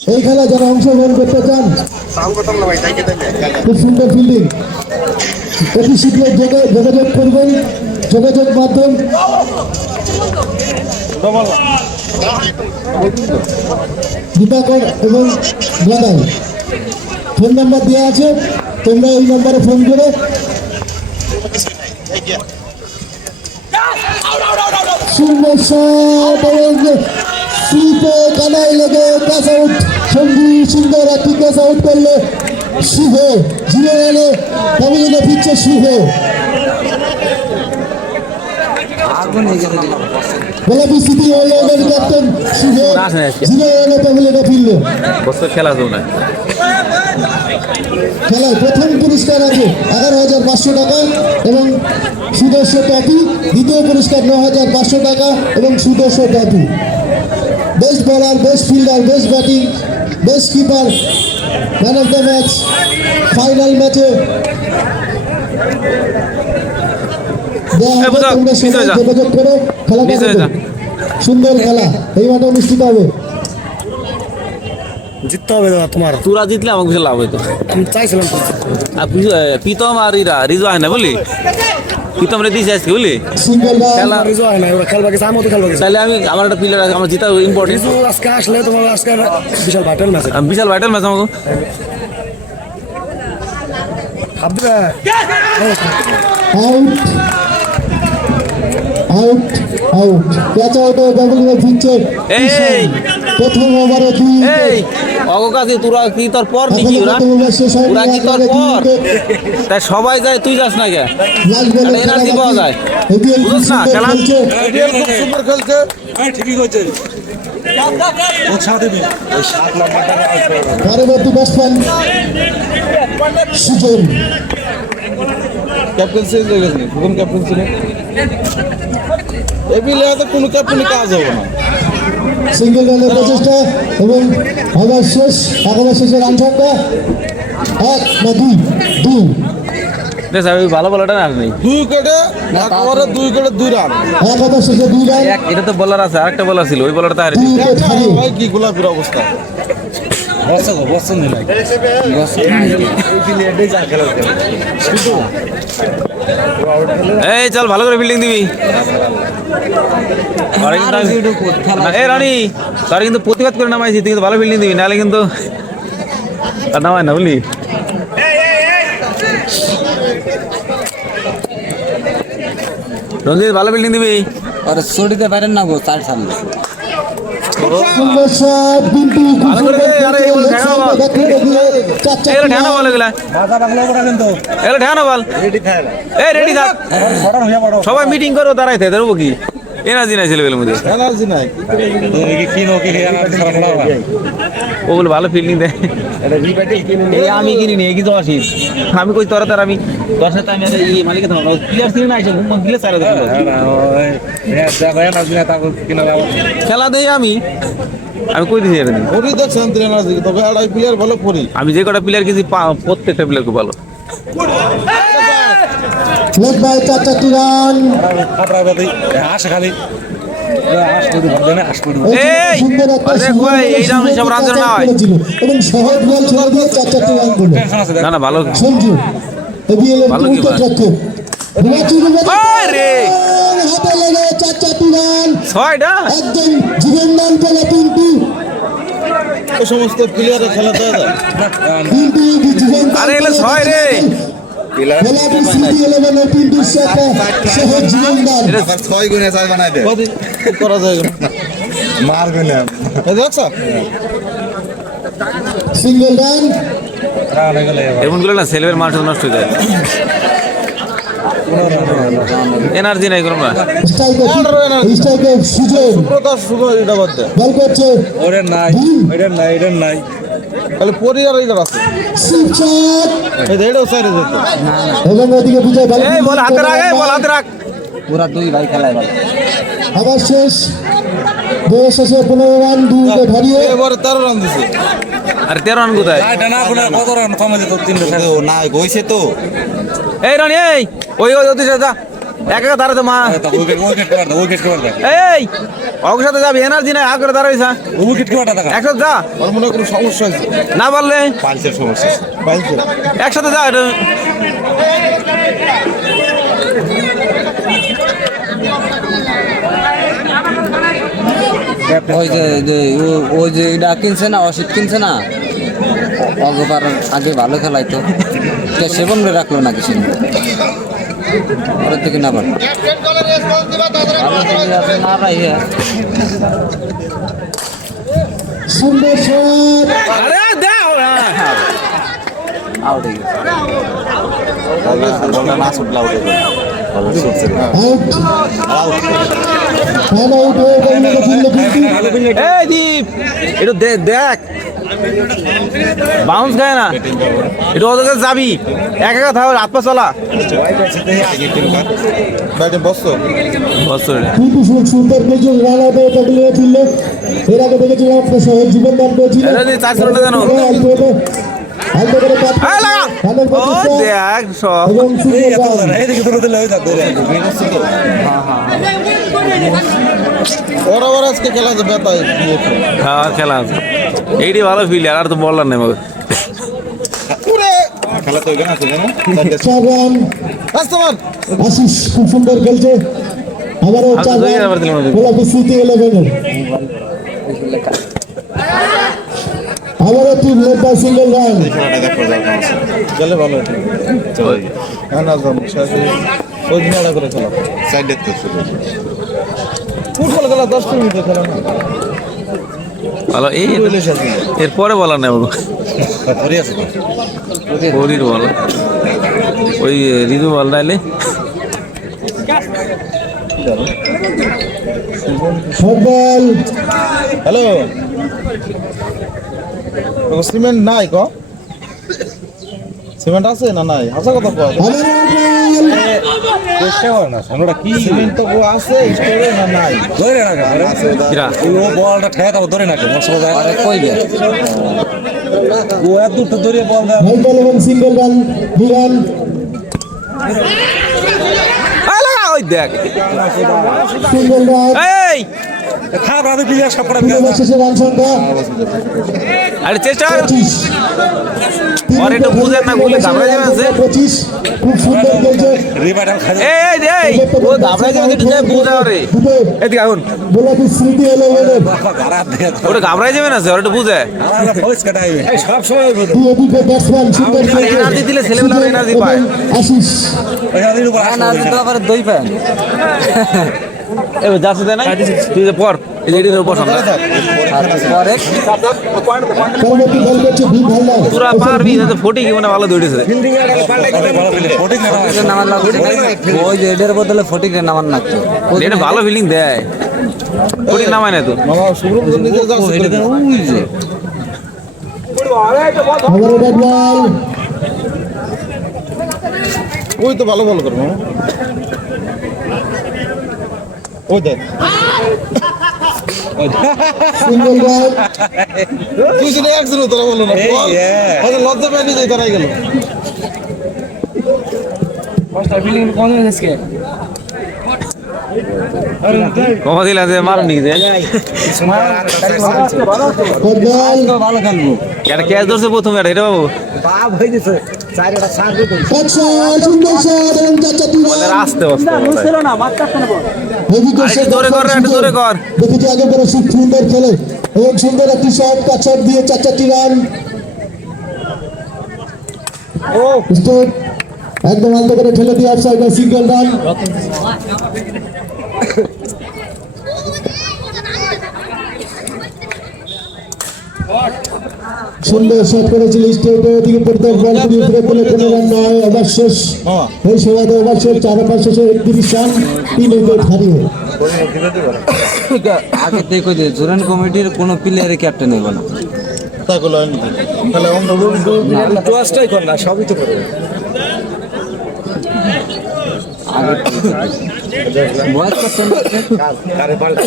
এই খেলা যারা অংশগ্রহণ করতে চান, খুব সুন্দর ফিল্ডিং, অতি শীঘ্র যোগাযোগ করবেন। যোগাযোগ মাধ্যম দীপাকর এবং গাদাই। ফোন নাম্বার দেওয়া আছে, তোমরা এই নাম্বারে ফোন করে সুন্দর শট এবং স্লিপে কানাই লেগে ক্যাচ আউট। সঙ্গী সুন্দর একটি ক্যাচ আউট করলে শুভ জিরো রানে প্যাভিলিয়নে ফিরছে শুভ। গোলাপি সিটি অলরাউন্ডার ক্যাপ্টেন শুভ জিরো রানে প্যাভিলিয়নে ফিরল। খেলায় প্রথম পুরস্কার আছে 11,500 টাকা এবং সুদর্শ ট্রফি। দ্বিতীয় পুরস্কার 9,500 টাকা এবং সুদর্শ trophy. Best bowler, best fielder, best batting, best keeper, man of the match, final ম্যাচে তোমরা সবাই যোগাযোগ করো। খেলাটা সুন্দর খেলা এই মাঠে অনুষ্ঠিত হবে। জিততে হবে দাদা, তোমার তোরা জিতলে আমাকে কিছু লাভ হইতো। আমি চাইছিলাম প্রীতম আর রিজু হয় না বুঝলি, প্রীতম রে দিয়েছে আজকে বুঝলি খেলা রিজু হয় না, ওরা খেলবা গেছে, আমিও তো খেলবা গেছে। তাহলে আমি আমার একটা প্লেয়ার আছে, আমার জিতা ইম্পর্টেন্ট। রিজু আজকে আসলে তোমার আজকে বিশাল ভাইটাল ম্যাচ, বিশাল ভাইটাল ম্যাচ আমাকে হাত দিবে। Out out out catch out প্যাভিলিয়নে ফিরছে প্রথম ওভারে দুই। এই অগকাশি তোরা কি তোর পর নাকি ওরা ওরা কি তোর পর? তাই সবাই যায়, তুই যাস না কে? এনার্জি পাওয়া যায়, বুঝছ না খেলা খুব সুন্দর খেলছে। ঠিকই কইছে। পরবর্তী ব্যাটসম্যান সুজন। ক্যাপ্টেন চেঞ্জ হয়ে গেছে, প্রথম ক্যাপ্টেন ছিল এই বিলিয়াতে কোনো ক্যাপ্টেনের কাজ হবে না। সিঙ্গেল রানের প্রচেষ্টা এবং ওভার শেষ, একেবারে শেষে রান সংখ্যা 1 না 2 ভালো বলাটা না নেই, 2 উইকেটে একবারে 2 উইকেটে 2 রান। এক ওভার শেষে 2 রান। এটা তো বলার আছে, আরেকটা বলার ছিল, ওই বলারটা আর 2 উইকেট হারিয়ে ভাই কি গোলাপির অবস্থা। এই চল ভালো করে ফিল্ডিং দিবি। এই রানি তার কিন্তু প্রতিবাদ করে নামাইছি, তুই কিন্তু ভালো ফিল্ডিং দিবি, নাহলে কিন্তু তার নামায় না বুঝলি। রঞ্জিত ভালো ফিল্ডিং দিবি। আর ছড়িতে পারেন না গো, চার সামনে সুন্দর শট বিন্টু খুব সুন্দর সবাই মিটিং করো, দাঁড়াইতে দেবো কি এনার্জি নাই ছেলেবেলের মধ্যে, এনার্জি নাই। ওগুলো ভালো ফিল্ডিং দেয়। আমি কিনি নি কিন্তু অশিস, আমি কই তোরা তার আমি 10 আমি মালিকের প্লেয়ার ছিল না, ঘুম দিলে খেলা দেই আমি কই দিছি এটা পরি দেখছেন এনার্জি, তবে আড়াই প্লেয়ার ভালো পরি। আমি যে কটা প্লেয়ার কিছু প্রত্যেকটা প্লেয়ার খুব ভালো। Leg by 4 run. আসে খালি এবং সহজ বল ছেড়ে দিয়ে 4 রান করলো। না না ভালো সঞ্জু ভালো কি হাতে লেগে 4 রান। 6টা একদম জীবন দান পেল পিন্টু। এই সমস্ত প্লেয়ারের খেলা দেয় না। পিন্টু জীবন আরে এগুলো 6 রে, গোলাপি সিটি 11 পিন্টু সহজ জীবন দান। 6 গুণে 4 বানাই দে করা যায় মারবে না। এই দেখছ সিঙ্গেল রান। এমন গুলো না সেলভের মাঠ নষ্ট হয়ে যায়, এনার্জি নাই কোনো না। স্ট্রাইকার সুজন প্রকাশ সুযোগ এটা বাদ দে। বল করছে ওরের নাই, ওরের নাই, ওরের নাই, খালি পরিবার এইটা আছে। সিপশট এই এটাও সাইডে যেত। এবং ওদিকে বিজয় বল। এই বল হাতে রাখ, এই বল হাতে রাখ। পুরা দুই ভাই খেলায় ভালো। আবার শেষ বয়স শেষে 15 রান 2 উইকেট হারিয়ে। এবারে 13 রান দিছে। আর 13 রান কোথায়? এটা না কোন কত রান কমে যেত, 3 না কইছে তো। এই রানি এই ওই ওই ওদিকে যা, একা দাঁড়াতে মা উইকেট করার দেখ এই ওর সাথে যাবি এনার্জি নাই আগে দাঁড়াইছ উইকেট করার দেখা একসাথে যা ওর মনে হয় কোনো সমস্যা হয়েছে না পারলে পালসের সমস্যা পালসের একসাথে যা এটা ওই যে এটা কিনছে না অসিত কিনছে না অগবার আগে ভালো খেলাইতো সেবন রাখলো নাকি সে ওর থেকে না পারে না ভাই সুন্দর শট আরে দাও আউট হয়ে গেছে বলটা না ছুটলা উঠে আউট রান আউট হয়ে গেল কিন্তু এই দীপ এটা দেখ বাউন্স খায় না এটা ওদের কাছে যাবি একা থাকো হাত পা চলা ব্যাটে বসছো বছর কিন্তু সুন্দর কিছু রান আউট হয়ে ট্যাকলে ছিল এর আগে দেখেছিলাম আপনার সহজ জীবন দান করেছিলেন এটা দিয়ে চার ছোটটা জানো আলতো করে কাট এই লাগা রানের ও প্রচেষ্টা দেখ সব এবং সুন্দর রান এইদিকে ধরে দিলে হয়ে যাবে ওরা ওরা আজকে খেলা যাবে তাই হ্যাঁ খেলা আছে এইটি ভালো ফিল আর তো বললাম না আমাকে খেলা তো ওইখানে আছে না 4 রান রাস্তমান আশিস খুব সুন্দর খেলছে আবারও 4 দুই রান আবার দিলাম ওদের। গোলাপি স্মৃতি 11 আবারও team led by single run খেলাটা দেখো গেলে ভালো হতো হ্যাঁ না যাবো ওই দিন আলাদা করে খেলা সাইড দেখতে শুরু ফুটবল খেলা 10 মিনিট খেলা না ভালো এই এরপরে বলার নাই আমাকে ধরে আছে ওরির বল ওই ঋতু বল নাইলে ফুটবল হ্যালো সিমেন্ট নাই ক সিমেন্ট আছে না নাই হাসা কথা কয় আবারও বল চেষ্টা করে না সামনেটা কি সিমেন্ট তো আছে স্টোরে না নাই ধরে রাখা কিরা ও বলটা ঠেকা দাও ধরে রাখে মস্ত যায় আরে কইবে ও এত দুটো ধরে বল দেয় হাই বল এবং সিঙ্গেল রান 2 রান এই লাগা ওই দেখ সিঙ্গেল রান এই খারাপ রাতে প্লেয়ার সব করা শেষে রান সংখ্যা আরে চেষ্টা কর 25 আর একটু বুঝেন না বলে ঘাবড়ে যাবে আছে 25 খুব সুন্দর খেলছে রিবাইটাল খাজা এই ও ঘাবড়ে যাবে একটু যাই বুঝা রে এদিকে আগুন গোলাপি স্মৃতি 11 খারাপ দেয় ওটা ঘাবড়ে যাবে না স্যার একটু বুঝে আমরা ফয়েজ কাটাইবে সব সময় এদিকে ব্যাটসম্যান সুন্দর খেলছে এনার্জি দিলে ছেলেবেলা এনার্জি পায় আশিস ওই হাতের উপর না তো আবার দই পান এবার যাচ্ছে তাই না তুই যে পর এই যে এটির উপর সামনে পরে পরবর্তী বল করছে ভি ভাল্লা পুরা পারবি না তো ফটি কি মানে ভালো দৌড়েছে ভালো ফিল্ডিং ফটিং না নামান লাগছে ওই যে এটার বদলে ফটিকে নামান লাগতো এটা ভালো ফিলিং দেয় ফটি নামায় না তো মামা সুব্রত নিজে যাচ্ছে ওই যে আবারও ব্যাট বল ওই তো ভালো ভালো করে মামা ওই দেখ সিঙ্গেল রান তুই শুনে একজন তোরা বলো না হয়তো লজ্জা পায়নি যে তারাই গেল কমা দিলা যে মারুন নি যে বল ভালো খেলবো এটা ক্যাচ ধরছে প্রথমে এটা বাবু আচ্ছা সুন্দর শট এবং চাচা তুই বলে রাস্তে বসতে এদিকে আরেকটু জোরে কর, একটু জোরে কর। দেখেছি আগে পরে খুব সুন্দর খেলে এবং সুন্দর একটি শট কাছাট দিয়ে 4 রান স্টোর একদম আলতো করে ঠেলে দিয়ে অফসাইড সিঙ্গেল রান সুন্দর শট করেছিল স্টেটে ওদিকে পড়তে বল দিয়ে ফিরে পেলে 15 রান নয় ওভার শেষ এই সময় ওভার শেষ 4 ওভার শেষে 31 রান 3 উইকেট হারিয়ে আগে দেখো যে জুরান কমিটির কোনো প্লেয়ারের ক্যাপ্টেন হইব না তাই করলো তাহলে অন্য রুল টসটাই কর না সবই তো করে আগে বয়স ক্যাপ্টেন কারে পাল্টা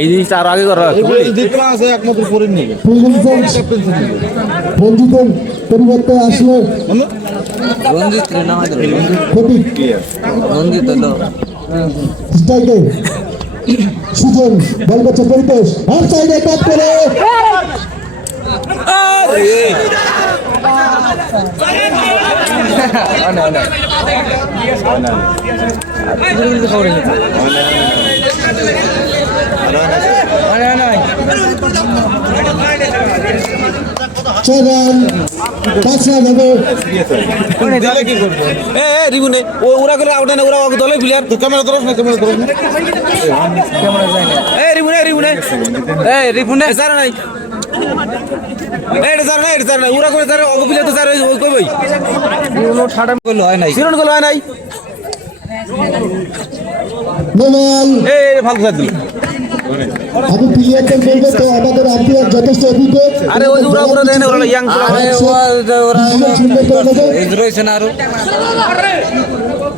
এই জিনিসটা আরো আগে করা জিতলা আছে একমাত্র পরে নিবে রঞ্জিতের পরিবর্তে আসলে রঞ্জিত রে নাম আছে ফটিক রঞ্জিত হলো স্ট্রাইকে সুজন বল করছে পরিতোষ অফ সাইডে কাট করে চৌগান 5 রান হবে রিবুনে ওরা করে আউট না ওরা দলে প্লেয়ার তো ক্যামেরা ধরছ না রিবুনে রিবুনে স্যার নাই স্যার নাই ওরা করে স্যার অগ প্লেয়ার তো স্যার ওই কই ঠাডা কইলো হয় নাই সিরন গল হয় নাই নোমাল ফালতু স্যার দিল আমি প্লেয়ারদের বলবো তো আমাদের আম্পায়ার যথেষ্ট অভিজ্ঞ আরে ওই ওরা দেয় না ওরা ইয়াং আরে ওরা এই রয়েছে না আরো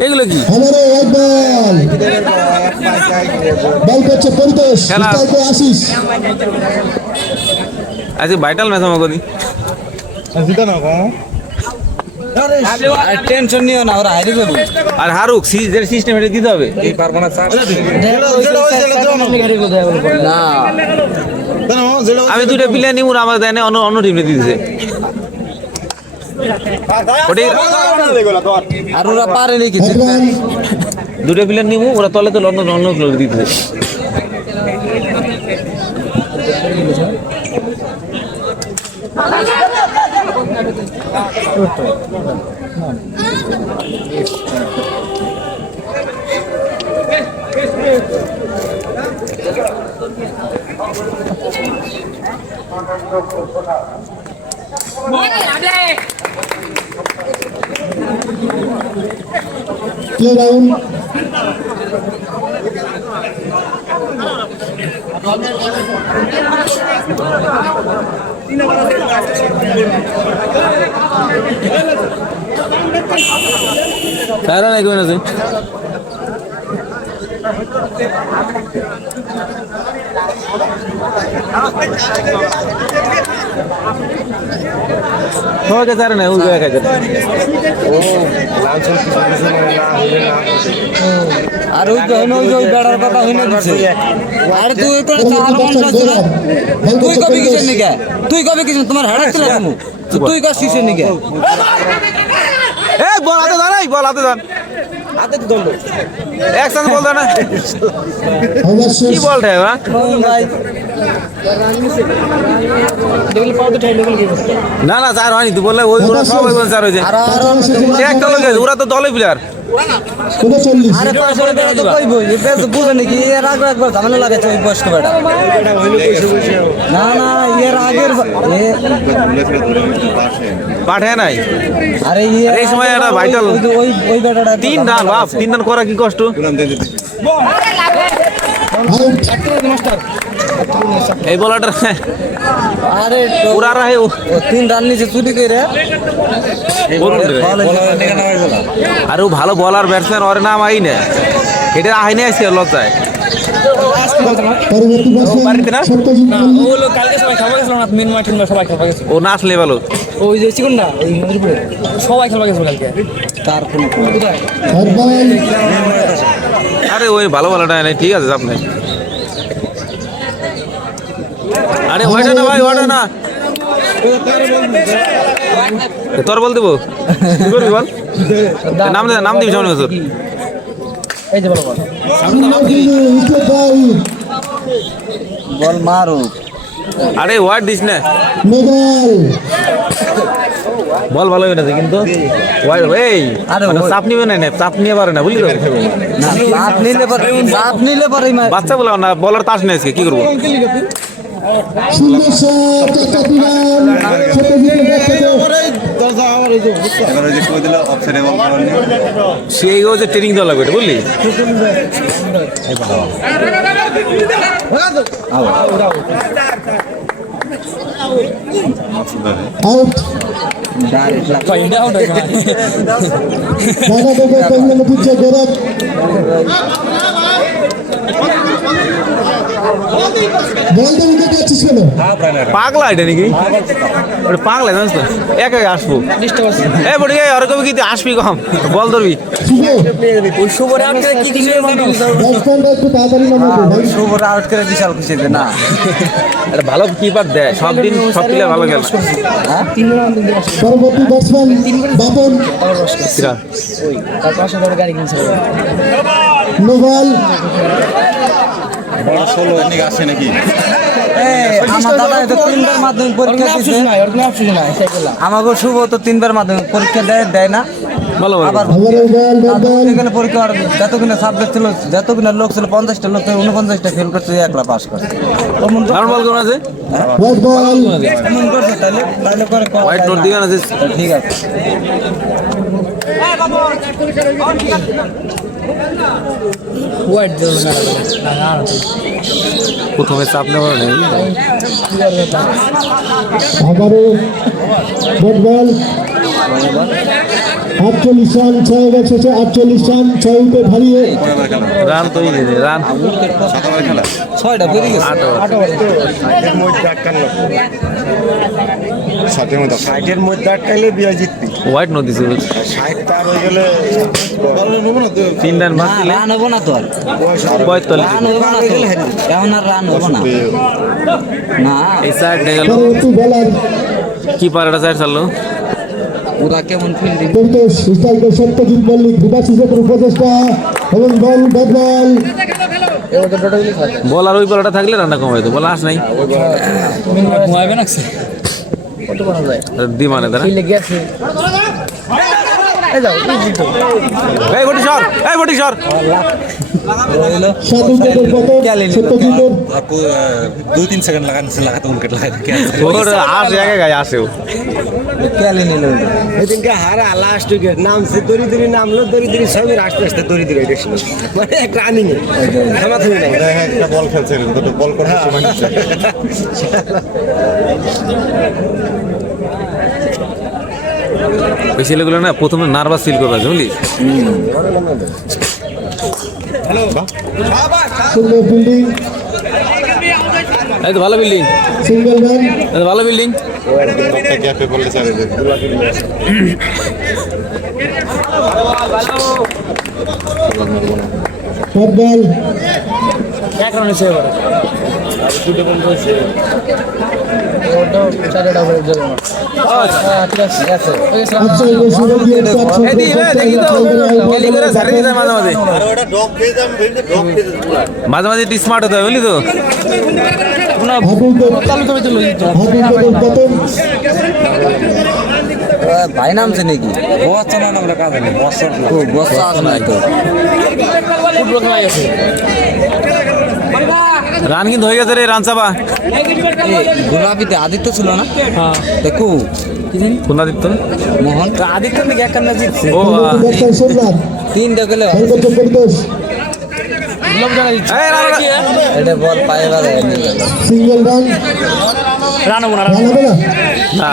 এগুলো কি আমারও এক বল বল করছে পরিতোষ খেলা। স্ট্রাইকে আশিস আজকে ভাইটাল ম্যাচ আমাকে দি জিতা না কো আর টেনশন নিও না ওরা হারিয়ে যাবে আর হারুক সিজের সিস্টেম এটা দিতে হবে এই পারবো না চাপ না আমি দুইটা প্লেয়ার নিমু আমার দেয় না অন্য অন্য টিমে দিতেছে ওটি আর ওরা পারে নাকি এক রান দুইটা প্লেয়ার নিমু ওরা তলে তো অন্য অন্য প্লেয়ার দিতেছে প্লে ডাউন তারা নাই কোন আছে ওকে তারা নাই ওই দেখা যায় আর ওই ওই বেড়ার কথা হইনা দিছে আর তুই তো চার মানুষ আছে না তুই কবে কিসের নিকে তুই কবে কিসের তোমার হাড়া ছিল তুমি তুই কবে কিসের নিকে এ বল হাতে দাঁড়াই বল হাতে দাঁড় হাতে তো দন্ড একসাথে বল দাঁড়া অবশ্যই কি বল রে বা ভাই দেখলে পাও তো ঠাইলে গেল না না স্যার হয়নি তুই বললে ওই ওরা সবাই বল স্যার হয়েছে আর একটা লোক আছে, ওরা তো দলে প্লেয়ার 39 আরে পাঁচশো টাকা তো কইবো এই বেশ বুঝে নাকি এর আগে একবার ঝামেলা লাগাইছে ওই বয়স্ক বেটা না না এর আগের পাঠে নাই আরে এই সময় একটা vital ওই ওই বেটাটা 3 রান বাপ 3 রান করা কি কষ্ট এই বলাটার আরে পুরা রাহে ও 3 রান নিচে চুরি কইরে আর ও ভালো বলার ব্যাটসম্যান ওর নাম আই না এটা আইনে আসছে লজ্জায় পরবর্তী বাড়িতে না? ব্যাটসম্যান সত্যজিৎ মল্লিক ওগুলো কালকে সবাই খাওয়া গেছিল না মেন মাঠে সবাই খাওয়া গেছিল ও নাচলে ভালো ওই যে চিকন না ওই মন্দিরপুরে সবাই খাওয়া গেছিল কালকে তার কোন কোথায় এক বল আরে ওই ভালো বলাটা নাই ঠিক আছে আপনি আরে ওইটা না ভাই ওইটা না তোর বল দেবো কি করবি বল নাম দিবি সামনে বছর এই যে বলো বল উইকেট বল বল মারো আরে ওয়ার্ড দিস না মেডাল বল ভালো হয়ে কিন্তু ওয়ার্ড এই আরে মানে চাপ নিবে না চাপ নিয়ে পারে না বুঝলি তো না বাপ নিলে পারে মার বাচ্চা বলা না বলার তাস নেই আজকে কি করবো সুন্দর শট একটা বিরান সত্যজিতের ব্যাট থেকে সেই যে ট্রেনিং দেওয়া লাগবে এটা বুঝলি আউট এটা আউট হয়ে গেল জায়গা থেকে পেছনে পিছিয়ে গৌরব বল তো উইকেটে আছিস কেন? পাগলা এটা নাকি ওটা পাগলা জানিস তো এক এক আসবো এ বড়ি আর কবি কি আসবি কম বল ধরবি শুভ ওই শুভরে আটকে কি দিলে ব্যাটসম্যানটা একটু তাড়াতাড়ি নামাবো ভাই। শুভর আউট করে বিশাল খুশি হয়েছে না এটা ভালো কিপার দেয় সব দিন সব প্লেয়ার ভালো খেলে পরবর্তী ব্যাটসম্যান বাপন তার পাশে ধরে গাড়ি কিনছে নোভাল ষোলো এদিকে আসে নাকি আমার দাদা তো 3বার মাধ্যমিক পরীক্ষা দিয়েছে নাই ওর কোনো অপশন নাই সেগুলা আমাকে শুভ তো 3বার মাধ্যমিক পরীক্ষা দেয় না ভালো ভালো আবার আমাদের বল বল এখানে পরীক্ষা যতগুলো সাবজেক্ট ছিল যতগুলো লোক ছিল 50টা লোক 49টা ফেল করছে একলা পাস করছে দারুণ বল কোন আছে হোয়াইট বল এমন করছে তাহলে করে হোয়াইট নোট দিবেন আছে ঠিক আছে হোয়াইট দিল না প্রথমে চাপ নেওয়া নেই আবারও হোয়াইট বল 48 রান 6 ওভার শেষে 48 রান 6 উইকেট হারিয়ে রান তৈরি রান 6টা বেরিয়ে গেছে ষাটের মধ্যে আটকাইলে বিয়া জিতবি হোয়াইট নোট দিছে 60 পার হয়ে গেলে তিন রান বাদ দিলে রান হবো না তো আর 45 রান হবো না তো এখন আর রান হবো না না এই সাইড গেল পরবর্তী বলার কিপার এটা সাইড চাললো ওরা কেমন ফিল্ডিং পরিতোষ স্ট্রাইকার সত্যজিৎ মল্লিক বিকাশিসের উপদেষ্টা এবং বল ব্যাট বল বল আর ওই বলটা থাকলে রান্না কম হইতো বল আস নাই ঘুমাইবে না কত করা যায় দি মানে দাঁড়া খেলে গেছে এই যাও এই বটি সর এই বটি সর 7 উইকেটের পতন সত্যজিতের 2-3 সেকেন্ড লাগাতে উইকেট লাগাতে ওর আস এক এক আসেও খেলে নিল সেদিনকে হারা লাস্ট উইকেট নামছে দড়ি নামলো দড়ি সবই আস্তে আস্তে দড়ি দেখছিল মানে এক রানিং এ থামাথামি নাই একটা বল খেলছে দুটো বল করে সময় নিচ্ছে ওই ছেলেগুলো না প্রথমে নার্ভাস ফিল করবে বুঝলি সুন্দর ফিল্ডিং এই তো ভালো বিল্ডিং সিঙ্গেল রান ভালো বিল্ডিং একটা গ্যাপে বললে চারে দেবে হট বল এক রান হয়েছে এবারে আর দুটো বল হয়েছে ওটা চারটা বল যাবে না ঠিক আছে আছে ওই সব আচ্ছা এই শুরু দিয়ে পাঁচ এই দি দেখি তো খেলি করে সারি দিতে মাঝে মাঝে মাঝে মাঝে স্মার্ট হতে হয় বুঝলি তো চালু করে চলো পতন ভাই নামছে নাকি বস না আমরা কাজ নেই বস বস্তা আছে নাই তো ফুটবল খেলা গেছে রান কিন্তু হয়ে গেছে রে রান চাপা গোলাপিতে আদিত্য ছিল না হ্যাঁ দেখো কোন দিত মোহন আদিত্য নাকি এক কান্না জিতছে ও ব্যাটসম্যান সোমনাথ 3টা গেলে বল করতে পরিতোষ লোক জানা দিচ্ছে এই রান এটা বল পায়ে বাজে সিঙ্গেল রান রান হবো না রান হবে না না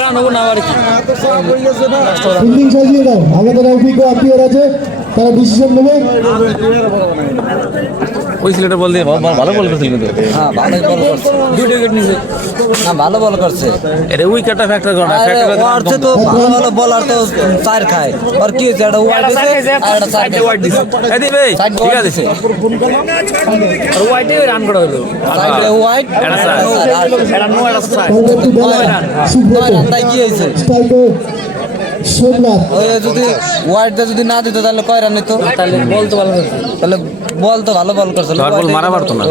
রান হবো না আর কি ফিল্ডিং সাজিয়ে দাও আমাদের অভিজ্ঞ আত্মীয়র আছে তারা ডিসিশন নেবে ওই ছেলেটা বল দিয়ে ভালো বল করছিল কিন্তু হ্যাঁ ভালোই বল করছে দুটো উইকেট নিছে না ভালো বল করছে এটা উইকেটটা ফ্যাক্টর করে না আরে ফ্যাক্টর ওর চেয়ে তো ভালো ভালো বলার তো চার খায় আর কি হয়েছে একটা ওয়াইড দিছে আর একটা সাইডে ওয়াইড দিছে এই দিবে ঠিক আছে আর ওয়াইটে রান করা হলো সাইডে ওয়াইড এটা স্যার। এটা নো এটা স্ট্রাইক পরবর্তী বলার সুব্রত তাই কি হয়েছে স্ট্রাইকার সোমনাথ ওই যদি ওয়াইডটা যদি না দিত তাহলে কয় রান নিত তাহলে বল তো ভালো হয়েছে তাহলে বল তো ভালো বল করছে ধর বল মারা পারতো না।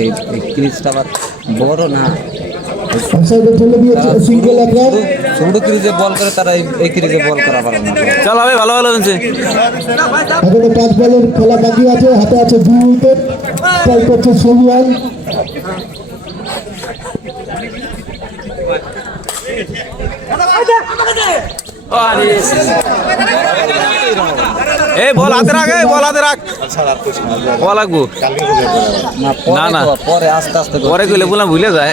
এই ক্রিজটা আবার বড় না অফসাইডে ঠেলে দিয়েছে সিঙ্গেল এক রান ছোট ক্রিজে বল করে তারা এই ক্রিজে বল করা পারে না চল হবে ভালো ভালো হচ্ছে এখনো 5 বলের খেলা বাকি আছে হাতে আছে 2 উইকেট ট্রাই করছে সোমিয়ান এই বল হাতে রাখ, এই বল হাতে রাখ, বল লাগবো না না পরে আস্তে আস্তে পরে গেলে বললাম ভুলে যায়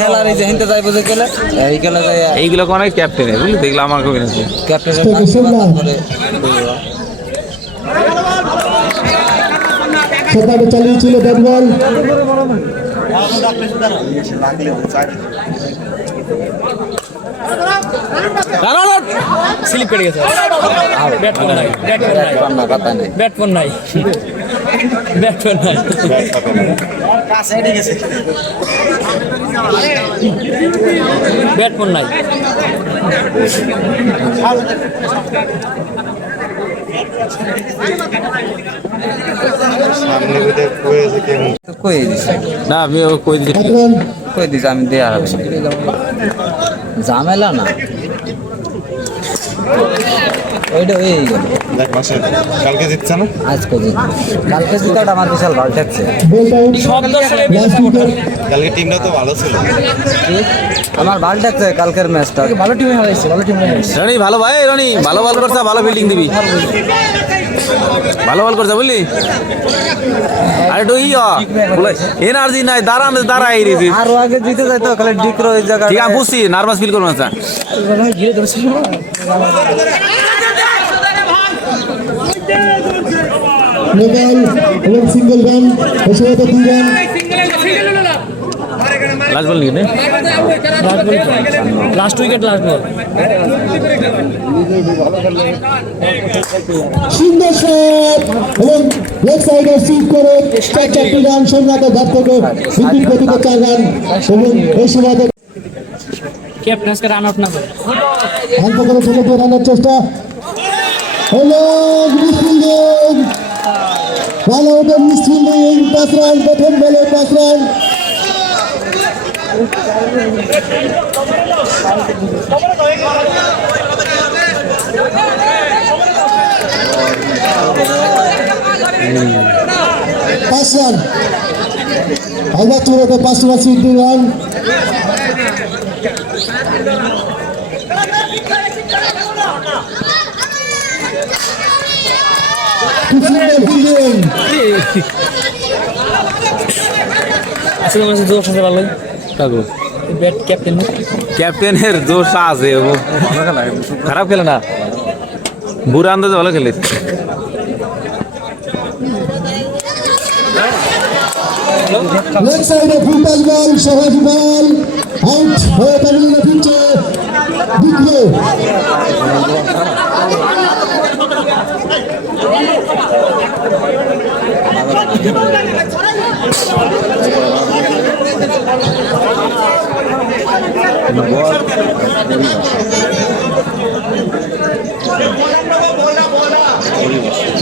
খেলার এই যে হিনতে যাইবো যে গেলে এই খেলা যায় এইগুলো অনেক ক্যাপ্টেন বুঝলি দেখলাম আমার কবি নাকি ক্যাপ্টেনের সেভাবে চালিয়েছিল ব্যাট বল। স্লিপ কেটে গেছে ব্যাট ফোন নাই ব্যাট ফোন নাই ব্যাট ফোন নাই ব্যাট ফোন নাই কই দিছে না আমি কই দিচ্ছি এক রান। কই দিছে আমি দেয়া হবে ঝামেলা না ওইটা হয়ে গেল কালকে জিতছে না আজকে জিত কালকে জিতাটা আমার বিশাল ভালো থাকছে বলটা আউট। সব দর্শক লাস্ট উইকেট। কালকে টিমটা তো ভালো ছিল আমার ভালো থাকছে কালকের ম্যাচটা ভালো টিমে হারাইছে ভালো টিমে হারাইছে রনি ভালো ভাই রনি ভালো বল করছে ভালো ফিল্ডিং দিবি ভালো বল করছে বুঝলি আরে তো এনার্জি নাই দাঁড়াই রেছিস আরো আগে জিতে যাইতো খালি ডিক্র ওই জায়গা ঠিক আছে বুঝছি নার্ভাস ফিল করবো না ঘিরে ধরেছে নো বল এবং সিঙ্গেল রান। এছাড়া 2 রান। লাস্ট বল নিয়ে লাস্ট উইকেট লাস্ট বল সুন্দর শট এবং লেগ সাইডে সিট করে 4টি রান সোমনাথের ঘাট থেকে বিদ্যুৎ গতিতে 4 রান এবং এই সময় ক্যাপ্টেন আজকে রান আউট না করে অল্প করে ছেলে দিয়ে রানের চেষ্টা হলো মিসফিল্ডিং। ভালো ওদের মিসফিল্ডিং 5 রান প্রথম বলে 5 রান। পাঁচ রান আবার তোর 5 রান। আজকে মনে হচ্ছে জোশ আছে ভালোই কাকু ব্যাট ক্যাপ্টেন ক্যাপ্টেনের জোশ আছে ও খারাপ খেলে না বুড়া আন্দাজে ভালো খেলে লেগ সাইডে ফুল পাস বল সহজ বল আউট হয়ে তামিলিনা ফিরছে দ্বিতীয়।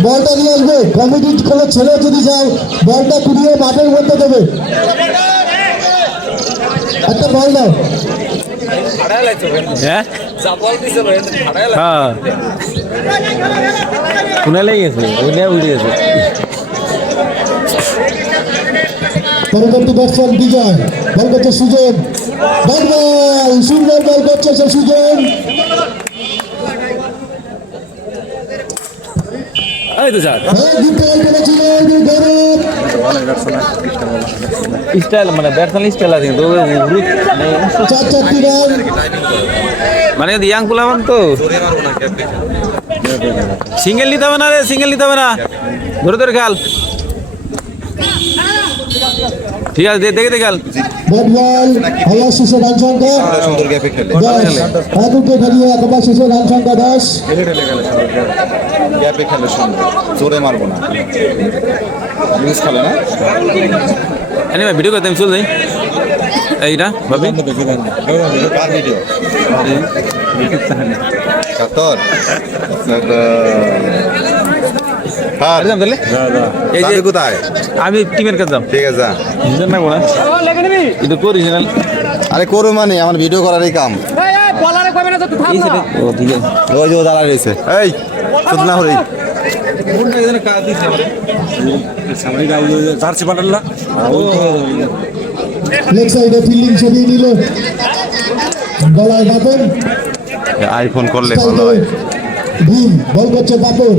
বলটা নিয়ে আসবে কমিটির কোনো ছেলে যদি যায় বলটা কুড়িয়ে মাঠের মধ্যে দেবে। একটা বল দাও। হ্যাঁ হ্যাঁ শুনে লেগেছে উঠে গেছে পরবর্তী ব্যাটসম্যান বিজয় বল করছে সুজন বল বল সুন্দর বল করছে সে সুজন। এই তো স্যার স্টাইল মানে ব্যাটসম্যান স্টাইল আছে কিন্তু মানে ইয়াং প্লেয়ার তো সিঙ্গেল নিতে হবে না রে সিঙ্গেল নিতে হবে না ধরে ধরে খেয়াল ঠিক আছে দেখে দেখে খেয়াল বল হলো শেষে রান সংখ্যা সুন্দর গ্যাপে খেলে 10 একুকে খেলিয়ে একবার শেষে রান সংখ্যা 10 গ্যাপে খেলে সুন্দর জোরে মারবো না মিস খেলে না এনিমে ভিডিও করতে আমি চল যাই এইটা ভাবি কার ভিডিও কাতর হ্যাঁ তাহলে এই যে কোথায় আমি টিমের কাছে যাম ঠিক আছে যা বুঝলেন না কোনা এটা অরিজিনাল আরে করো মানে আমার ভিডিও করারই কাম ও ঠিক আছে ওই যে ও দাঁড়া রয়েছে এই শুধু না হরি লেগ সাইডে ফিল্ডিং সরিয়ে নিল গলায় বাঁধেন আইফোন করলে ভালো হয় ভীম বল করছে বাপন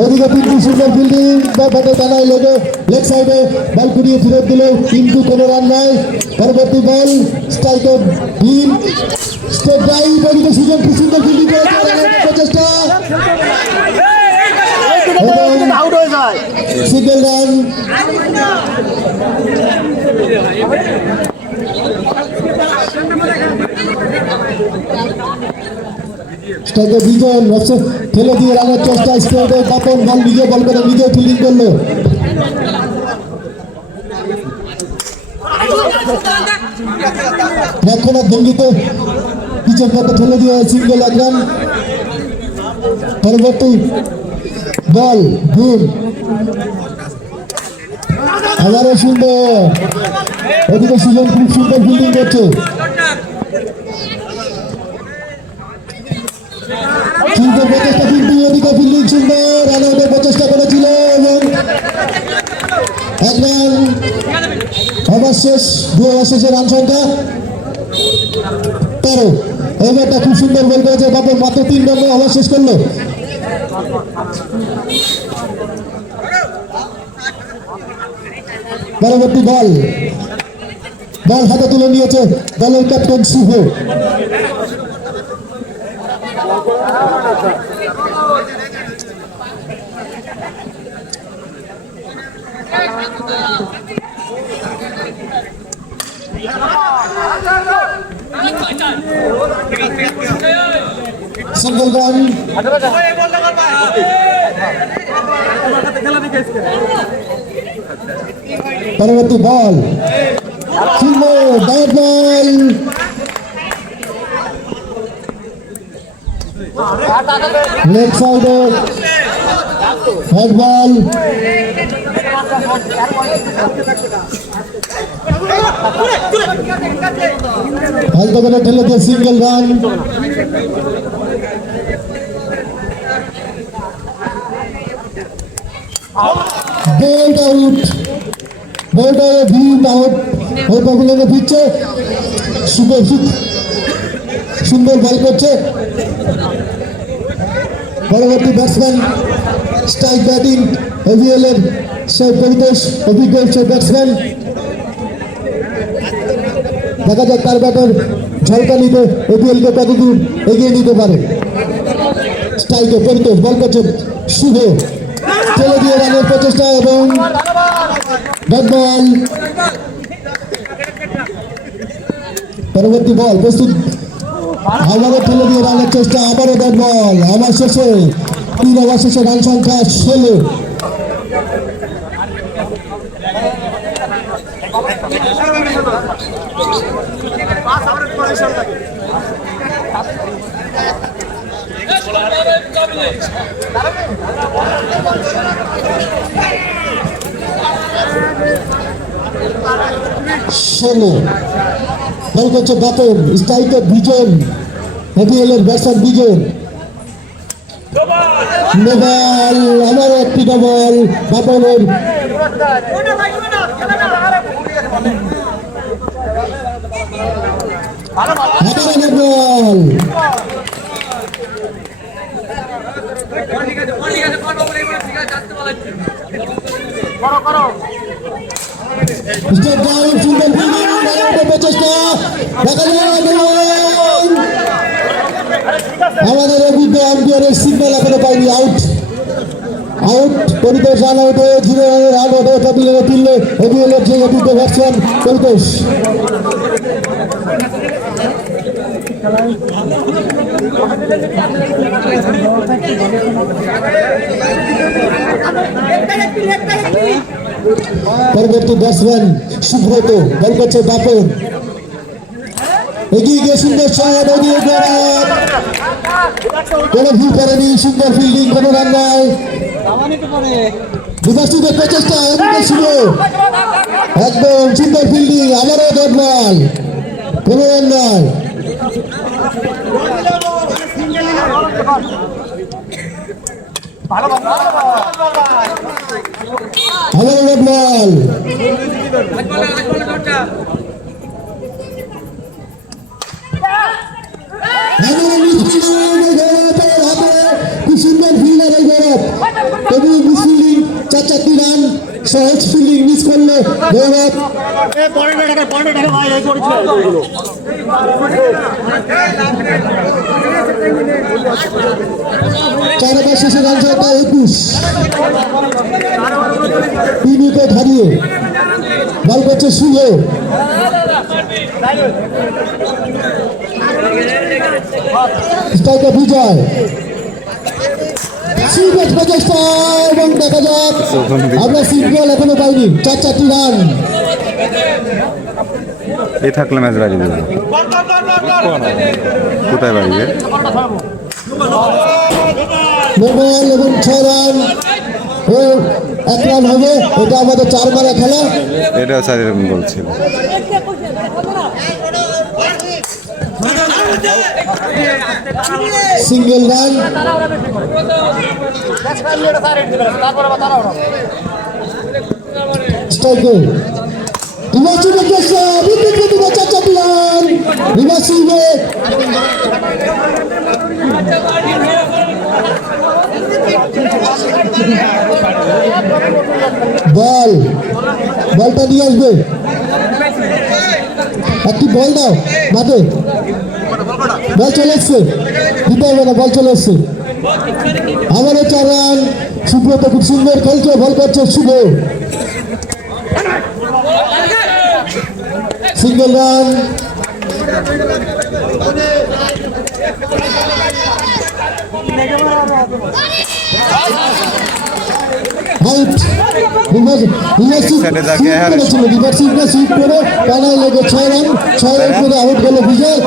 ওদিকে তিনটি সুন্দর ফিল্ডিং ব্যাটে টানায় লেগে লেগ সাইডে বল কুড়িয়ে ফেরত দিলেও কিন্তু কোনো রান নাই পরবর্তী বল স্ট্রাইকে ভীম স্টেপ ড্রাইভ ওদিকে সুযোগ সুন্দর ফিল্ডিং করেছে প্রচেষ্টা আউট হয়ে যায় সিঙ্গেল রান স্ট্রাইকে বিজন ফেলে দিয়ে রানের চেষ্টা স্ট্রেটে বাপন বল নিজে বল করে নিজে ফিল্ডিং করলো রক্ষণার ভঙ্গিতে পিছন পথে ঠেলে দিয়ে সিঙ্গেল এক রান পরবর্তী বল ভুল আবারও সুন্দর ওদিকে সুজন খুব সুন্দর ফিল্ডিং করছে সুন্দর প্রচেষ্টা কিন্তু ওদিকে ফিল্ডিং সুন্দর রান আউটের প্রচেষ্টা করেছিল এবং এক রান ওভার শেষ 2 ওভার শেষে রান সংখ্যা 13 ওভারটা খুব সুন্দর বল করেছে বাপন মাত্র 3 রানে ওভার শেষ করলো পরবর্তী বল হাতে তুলে নিয়েছে দলের ক্যাপ্টেন শুভ সিঙ্গেল রান পরবর্তী বল সুন্দর ব্যাট বল লেগ সাইডে হেড বল হালকা করে ঠেলে দিয়ে single run bold out view out ওই পপুলারে ফিরছে সুন্দর বল করছে পরবর্তী ব্যাটসম্যান স্ট্রাইক ব্যাটিং এভিএল এর সেই পরিবেশ অভিজ্ঞ সেই ব্যাটসম্যান দেখা যাক তার ব্যাটার ঝলকানিতে এভিএল কে কতদূর এগিয়ে নিতে পারে স্ট্রাইকে পরিবেশ বল করছে শুভ ঠেলে দিয়ে রানের প্রচেষ্টা এবং ডট বল পরবর্তী বল প্রস্তুত আবারও ঠেলে দিয়ে রানের চেষ্টা আবারও ডট বল ওভার শেষে 3 ওভার শেষে রান সংখ্যা 16 বল করছে বাপন স্ট্রাইকার বিজন এভিএল এর ব্যাটসম্যান বিজন ডবল আবার একটি ডবল বাপনের বল আমাদের অভিজ্ঞ আম্পায়ারের সিগন্যাল এখনো পাইনি আউট পরিতোষ রান আউটে 0 রানের রান আউটে টেবিলে তুললে এভিএল এর যে অভিজ্ঞ ব্যাটসম্যান পরিতোষ পরবর্তী ব্যাটসম্যান সুব্রত বল করছে বাপন এগিয়ে গিয়ে সুন্দর শট এগিয়ে কোনো ভুল করেনি সুন্দর ফিল্ডিং কোনো রান নাই বিভাসীদের প্রচেষ্টা শুরু একদম সুন্দর ফিল্ডিং আবারও ডট বল কোনো রান নাই আবারও ডট বল তবু মিসফিল্ডিং 4-4টি রান, সহজ ফিল্ডিং মিস করলে গৌরব। চার ওভার শেষে রান সংখ্যা 21, 3 উইকেট হারিয়ে বল করছে শুভ। স্ট্রাইকার বিজয়, সিরিয়াস প্রচেষ্টা এবং দেখা যাক আমরা সিঙ্গল এখনো পাইনি, 4-4টি রান। এই থাকলে ম্যাচ বাড়ি দেবে কোথায় বাড়িবে মোবাইল এবং 6 রান ও 1 রান হবে, এটা আমাদের 4 মারা খেলা। এটা স্যার এরকম বলছিল সিঙ্গেল রান, স্ট্রাইকার রিভার্সিভের চেষ্টা, উইকেট গতিতে 4-4টি রান। রিভার্সিভে বলটা নিয়ে আসবে, একটি বল দাও মাঠে, বল চলে এসছে, দিতে হবে না, বল চলে এসছে। আমারও 4 রান। সুব্রত খুব সুন্দর খেলছে, বল করছে শুভ, সিঙ্গেল রান। আউট। রিভার্সিভ করে টানায় লেগে 6 রান, 6 রান করে আউট গেল বিজয়।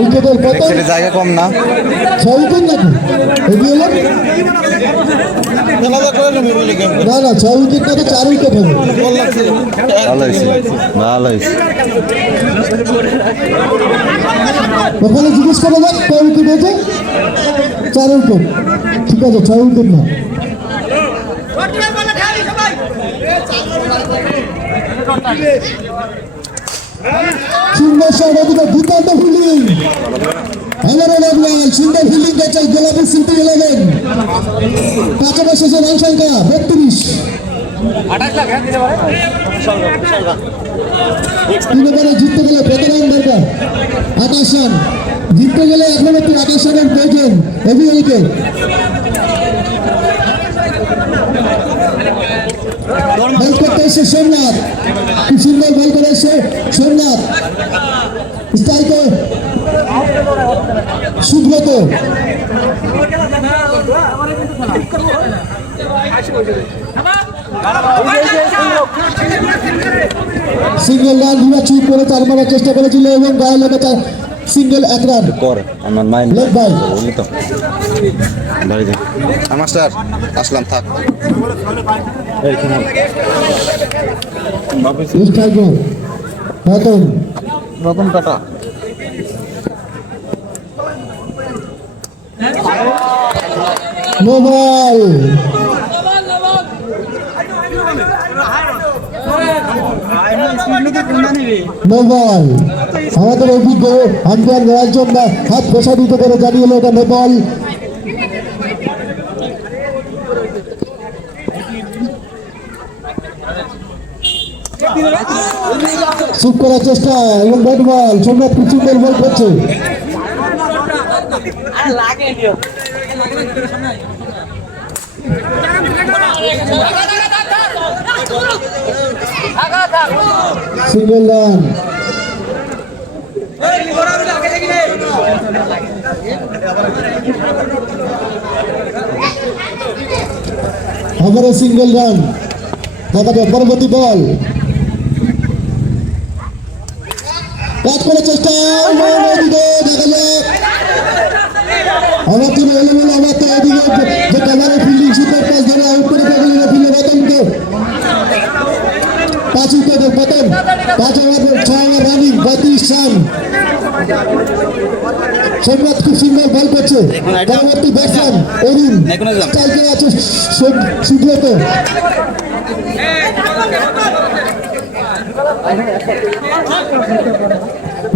উইকেটের পতন, জায়গা কম না 6 উইকেট নাকি এগিয়ে এলো না, না 6 উইকেট না তো 4 উইকেট হবে। ভালো হয়েছে ভালো হয়েছে ওখানে জিজ্ঞেস করে দেখ কয় উইকেট হয়েছে, 4 উইকেট, ঠিক আছে 6 উইকেট না। সুন্দর সর্বাধিক দুর্দান্ত ফিল্ডিং, সুন্দর ফিল্ডিং করছে গোলাপি সিটি 11। 5 ওভার শেষে রান সংখ্যা 32। 3 ওভারে জিততে গেলে কত রান দরকার? 28 রান। জিততে গেলে এখন একটু 28 রানের প্রয়োজন। হেভি উইকেট, বল করতে এসে সোমনাথ, খুব সুন্দর বল করে এসে Somnath. Striker Subrata, single run. দুবার চুপ করে 4 মারার চেষ্টা করেছিল এবং গায়ে লেগে সিঙ্গেল 1 রান। কর আমার মাইন্ড লেগ বাই। বলি তো বাড়ি যাই মাস্টার আসলাম থাক striker Ratan, Ratan Tata mobile mobile আমাদের অভিজ্ঞ আম্পায়ার রাজন হাত প্রসারিত করে জানিয়ে এটা মোবাইল। শুট করার চেষ্টা এবং ব্যাট বল, সোমনাথ খুব সুন্দর বল করছে। Single run. আবারও সিঙ্গেল রান। দেখা যায় পরবর্তী বল, কাজ করার চেষ্টা, দেখা যায় আমার তুমি এলোমেলো আমার তো এদিকে যে ক্যামেরা ফিল্ডিং সুপার পাস ধরে আউট করে ফেলে ফিল্ডে রতনকে। 5 উইকেটের পতন, 5 over 6 over running 32 run. Somnath খুব সুন্দর বল করছে, পরবর্তী ব্যাটসম্যান অরুণ, স্ট্রাইকে আছে সুব্রত।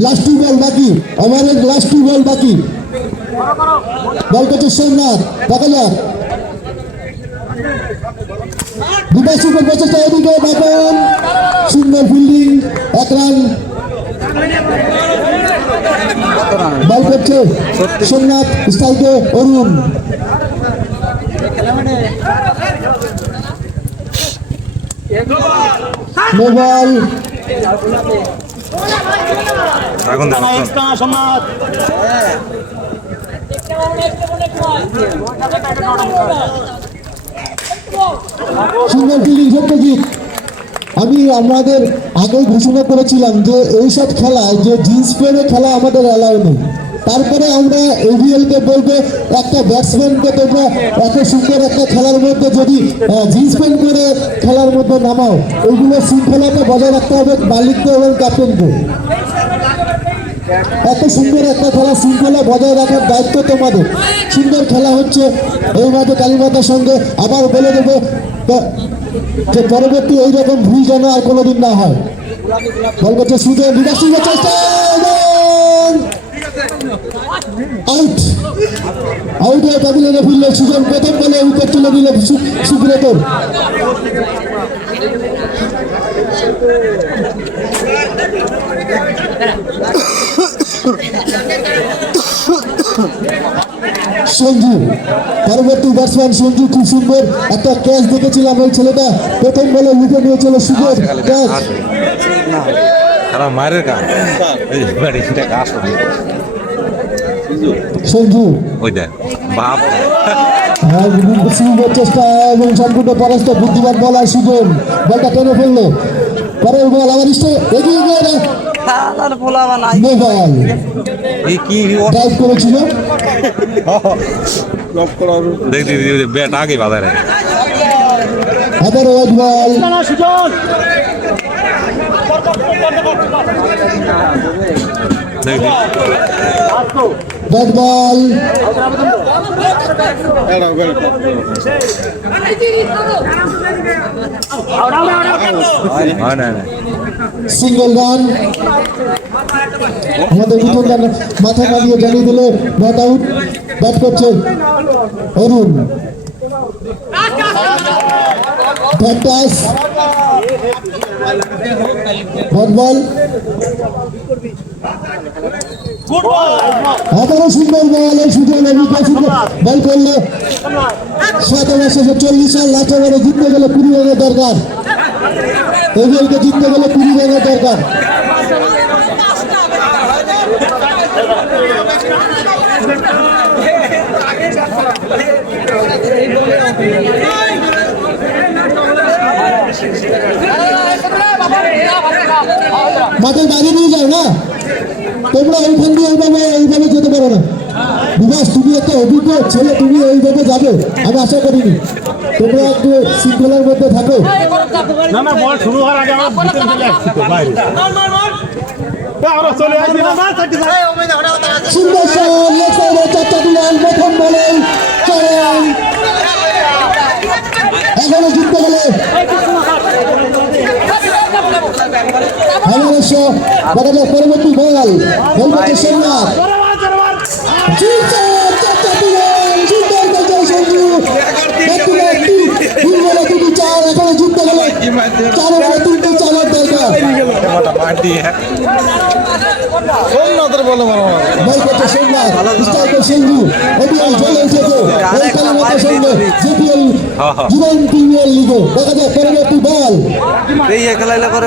লাস্ট 2 বল বাকি, ওভারের লাস্ট 2 বল বাকি। বল করছে সোমনাথ, দেখা যাক বিপাশিকের প্রচেষ্টা এদিকে বাপন সুন্দর ফিল্ডিং 1 রান বল করছে সোমনাথ স্ট্রাইকে অরুণ মোবাইল এখন সুন্দর ফিল্ডিং সত্যজিৎ আমি আমাদের আগে ঘোষণা করেছিলাম যে এইসব খেলায় যে জিন্স পরে খেলা আমাদের অ্যালাউ নেই তারপরে আমরা এভিএল কে বলবো একটা ব্যাটসম্যানকে তোমরা এত সুন্দর একটা খেলার মধ্যে যদি জিন্স প্যান্ট পরে খেলার মধ্যে নামাও ওইগুলো শৃঙ্খলাটা বজায় রাখতে হবে মালিককে এবং ক্যাপ্টেনকে এত সুন্দর একটা খেলা শৃঙ্খলা বজায় রাখার দায়িত্ব তোমাদের সুন্দর খেলা হচ্ছে এই মাঠে কালীমাতার সঙ্গে আবার বলে দেবো যে পরবর্তী এইরকম ভুল যেন আর কোনোদিন না হয় বল করছে সুযোগ বিরাশির চেষ্টা আউট আউট হয়ে টেবিলে ফিরল সুজন প্রথম বলে উইকেট তুলে দিল সুব্রতর সঞ্জু পরবর্তী ব্যাটসম্যান সঞ্জু খুব সুন্দর একটা ক্যাচ দেখেছিলাম ওই ছেলেটা প্রথম বলে উইকেট নিয়েছিল সুন্দর ক্যাচ মায়ের কাজ সঞ্জু ওই দেখ বাপ সুন্দর চেষ্টা এবং সম্পূর্ণ পরাস্ত বুদ্ধিমান বলার সুজন বলটা টেনে ফেললো পরের বল আবার এগিয়ে গিয়ে বল কি ড্রাইভ করেছিল দেখ দিদি ব্যাট আগে বাজারে আবার wide ball dot ball single run আমাদের মিঠুন রান মাথা নামিয়ে জানিয়ে দিল নট আউট ব্যাট করছে অরুণ ব্যাটাস ডট বল আবারও সুন্দর বল এই সুযোগ বল করলে 7 ওভার শেষে 40 রান লাস্ট ওভারে জিততে গেলে 20 রানের দরকার এগুলোকে জিততে গেলে 20 রানের দরকার মাঠের বাইরে নিয়ে যাও না তোমরা এইখান দিয়ে এইভাবে যেতে পারো না বিকাশ তুমি একটা অভিজ্ঞ ছেলে তুমি এইভাবে যাবে আমি আশা করিনি তোমরা একটু শৃঙ্খলার মধ্যে থাকো সুন্দর চারটা দিলেন প্রথম বলে এখনো জিততে গেলে পরবর্তী বল বলছে সোমনাথ এখনো জিততে গেলে 4 ওভারে 3টে 4 রান দরকার বল করছে সোমনাথ স্ট্রাইকার সঞ্জু এবিএল জ্বলে উঠেছে এই খেলার সঙ্গে জিপিএল জীবন প্রিমিয়ার লিগে দেখা যায় পরবর্তী বল খেলাইলে করে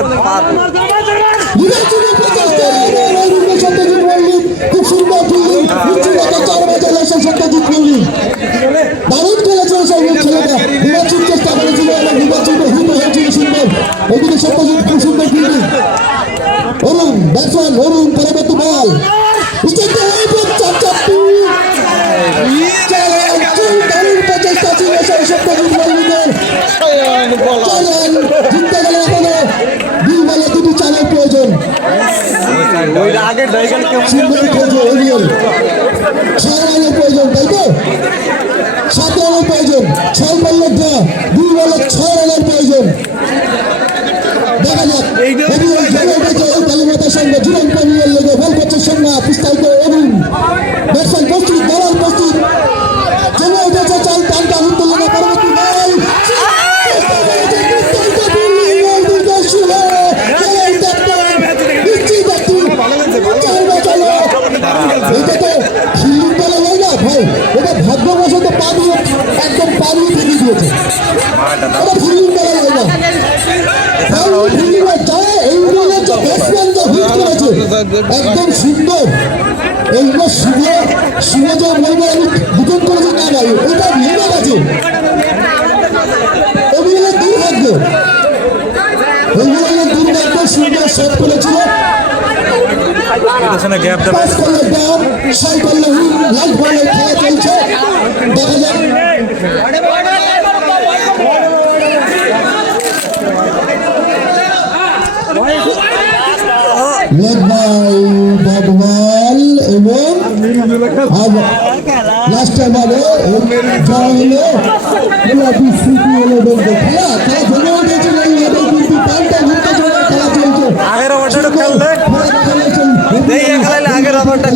খুব সুন্দর ফিল্ডিং সত্যজিৎ ফিল্ডিং দারুণ খেলেছে ছেলেটা নির্বাচন চেষ্টা করেছিল এবং নির্বাচনটা হিট হয়েছিল সুন্দর এদিকে সত্যজিৎ খুব সুন্দর ফিল্ডিং অরুণ ব্যাটসম্যান অরুণ পরবর্তী বল দারুণ প্রচেষ্টা ছিল সত্যজিৎ মল্লিকের জিততে গেলে এখনো 2 বলে 2টি চালের প্রয়োজন সুন্দর খেলছে এরিয়াল 6 রানের প্রয়োজন তাই তো 7 রানের প্রয়োজন 6 বললে 2 বলে 6 রানের প্রয়োজন দেখা যাক এরিয়াল জমে উঠেছে এই কালীমাতার সঙ্গে জীবন প্রিমিয়ার লিগে বল করছে সোমনাথ বিস্তারিত অরুণ ব্যাটসম্যান প্রস্তুত বলার প্রস্তুত জমে উঠেছে চাল টানটা উত্তোলনে পরবর্তী বল একদম সুন্দর এইগুলো শুভ শুভ যে বলবো আমি দুজন করেছি না ভাই ওটা নেমে গেছে ওগুলো দুর্ভাগ্য ওইগুলো দুর্ভাগ্য সুন্দর শট করেছিল পাস করলে ডাউন সাই করলে লাইট বলে খেলা চলছে দেখা যাক লেগ বাই বাদওয়াল এবং লাস্টের বলে জয় হলো গোলাপি স্মৃতি হলো বলতে খেলা জমে উঠেছিল এইভাবে কিন্তু পাল্টা ঘুরতে খেলা চলছে আগের ওভারটা খেললে খেলা চলছে আগের ওভারটা